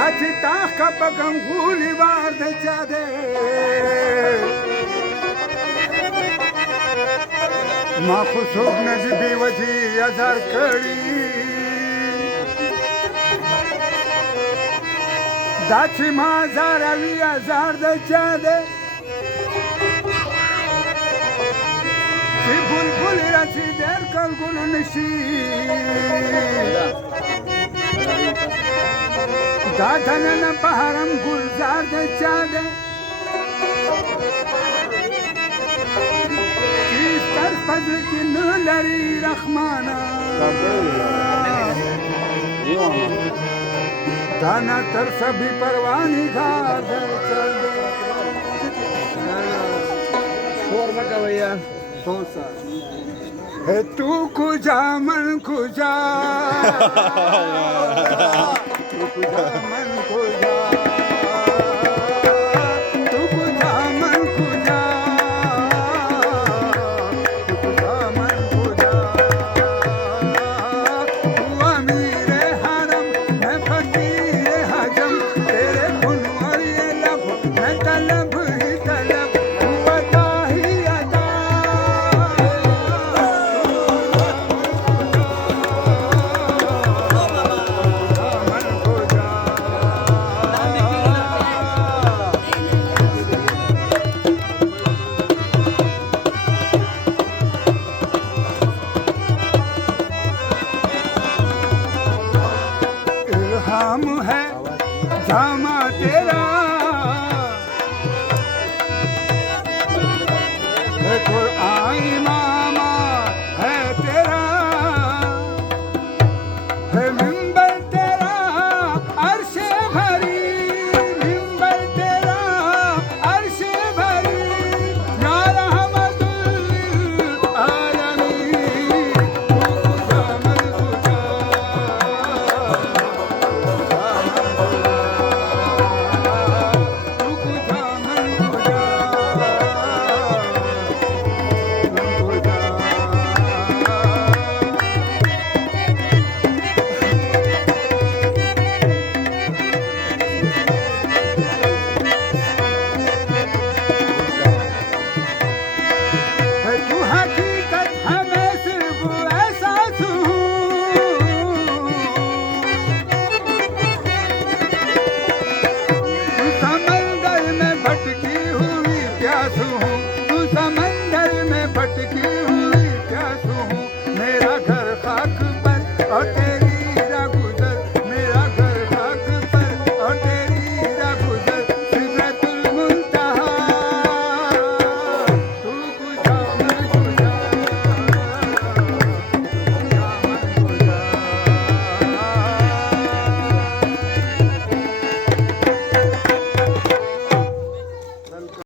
दाची ताख पकम गुली वार दे चादे मा खुशोक नजीबी वजी हजार कड़ी दाची मा जारावी हजार दे चादे सी बुलबुली रसी देर कल गुल नशी दाधनन पहारम गुलजार दे चादे इस तरफ फजल की नूलरी रखमाना दाना तर सभी परवानी घार दे चादे शोर बका भैया सोसा है तू कुजा मन कुजा तू कुजा मन कुजा तू कुजा मन कुजा तू कुजा मन कुजा तू अमीर हरम मैं फकीर हजम तेरे खुन और ये लब मैं तलब ही तलब तू अता ही अता मन कुजा इल्हाम है जामा तेरा